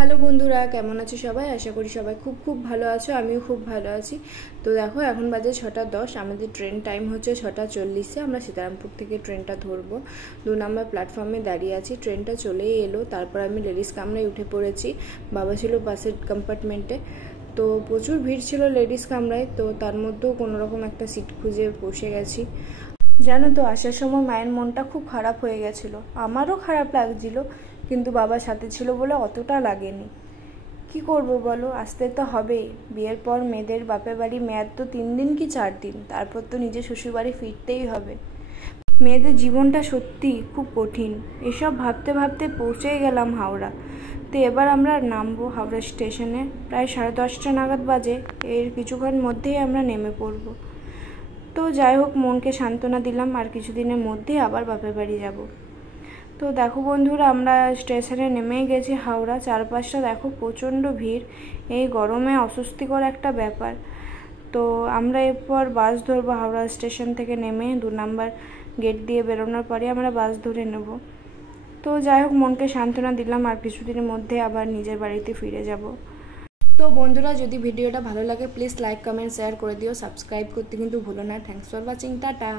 Hello বন্ধুরা, কেমন আছো সবাই? আশা করি সবাই খুব খুব ভালো আছো। আমিও খুব ভালো আছি। তো দেখো, এখন বাজে 6:10। আমাদের ট্রেন টাইম হচ্ছে 6:40-এ। আমরা সীতারামপুর থেকে ট্রেনটা ধরবো। 2 নম্বর প্ল্যাটফর্মে দাঁড়িয়ে আছি। ট্রেনটা চলেই এলো। তারপর আমি লেডিস কামরায় উঠে পড়েছি। বাবা ছিল পাশের কম্পার্টমেন্টে। তো প্রচুর ভিড় ছিল লেডিস কামরায়। তো তার মধ্যেও কোনোরকম একটা সিট খুঁজে বসে গেছি। জানো তো, আসার সময় মায়ের মনটা খুব খারাপ হয়ে গেছিলো। আমারও খারাপ লাগছিল, কিন্তু বাবা সাথে ছিল বলে অতটা লাগেনি। কি করব বলো, আসতে তো হবেই। বিয়ের পর মেয়েদের বাপের বাড়ি মেয়াদ তো 3 দিন কি 4 দিন, তারপর তো নিজের শ্বশুরবাড়ি ফিরতেই হবে। মেয়েদের জীবনটা সত্যি খুব কঠিন। এসব ভাবতে ভাবতে পৌঁছেই গেলাম হাওড়া। তো এবার আমরা নামবো হাওড়া স্টেশনে। প্রায় 10:30 নাগাদ বাজে। এর কিছুক্ষণ মধ্যেই আমরা নেমে পড়বো। তো যাই হোক, মনকে সান্ত্বনা দিলাম, আর কিছুদিনের মধ্যেই আবার বাপের বাড়ি যাব। তো দেখো বন্ধুরা, আমরা স্টেশনে নেমেই গেছি হাওড়া। চারপাশটা দেখো, প্রচণ্ড ভিড়। এই গরমে অস্বস্তিকর একটা ব্যাপার। তো আমরা এরপর বাস ধরবো। হাওড়া স্টেশন থেকে নেমে 2 নম্বর গেট দিয়ে বেরোনোর পরে আমরা বাস ধরে নেব। তো যাই হোক, মনকে সান্ত্বনা দিলাম, আর কিছুদিনের মধ্যে আবার নিজের বাড়িতে ফিরে যাব। তো বন্ধুরা, যদি ভিডিওটা ভালো লাগে প্লিজ লাইক, কমেন্ট, শেয়ার করে দিও। সাবস্ক্রাইব করতে কিন্তু ভুলো না। Thanks for watching. টাটা।